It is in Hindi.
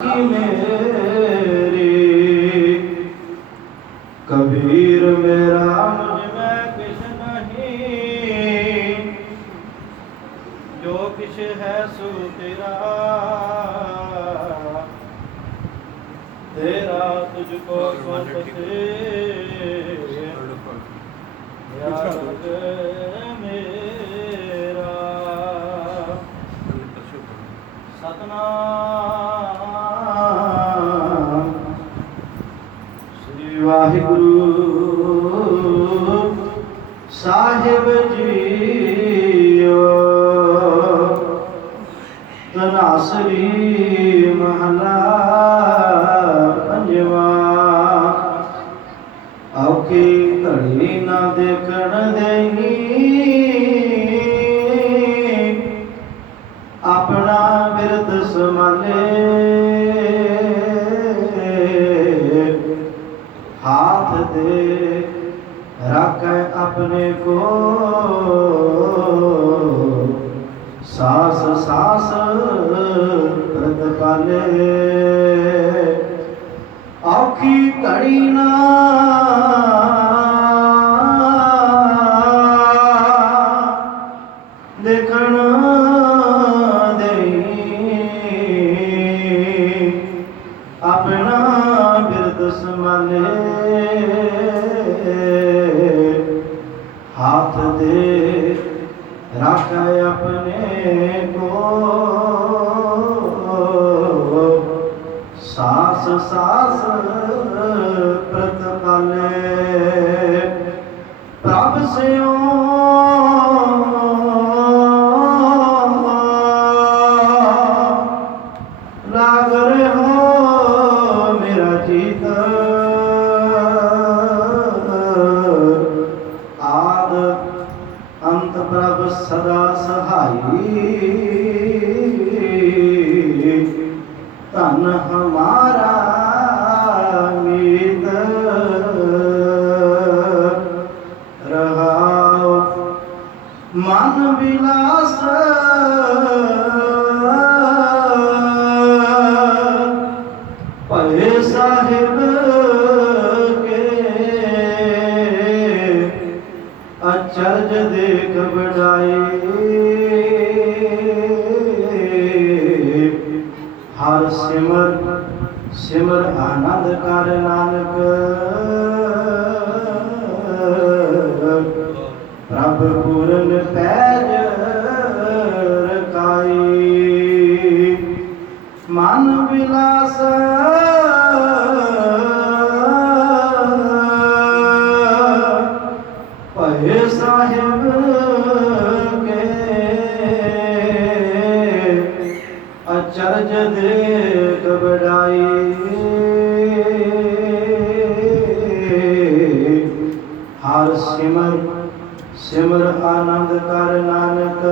ਮੇਰੇ ਕਬੀਰ ਮੇਰਾ ਮੁਝ ਮੈਂ ਕਿਛ ਨਹੀਂ ਜੋ ਕਿਛ ਹੈ ਸੋ ਤੇਰਾ ਤੇਰਾ ਤੁਝ ਕੋ ਸਵਰਗ ਤੇ ਮੇਰਾ ਸਤਨਾਮ तनासरी महला पंजवा। औखी घड़ी ना देखण देही अपना बिरद संभाले हाथ दे, रख अपने को। कड़ीना देखना दे अपना बिरद हाथ दे रख अपने को। सांस सांस ਪ੍ਰਭ ਸਿਉ विलास पहे साहिब के अचरज देख बढ़ाई हर सिमर सिमर आनंद कर नानक। प्रभ पूरन पै ਸਾਹਿਬ ਕੇ ਅਚਰਜ ਦੇਖ ਬੜਾਈ ਹਰ ਸਿਮਰ ਸਿਮਰ ਆਨੰਦ ਕਰ ਨਾਨਕ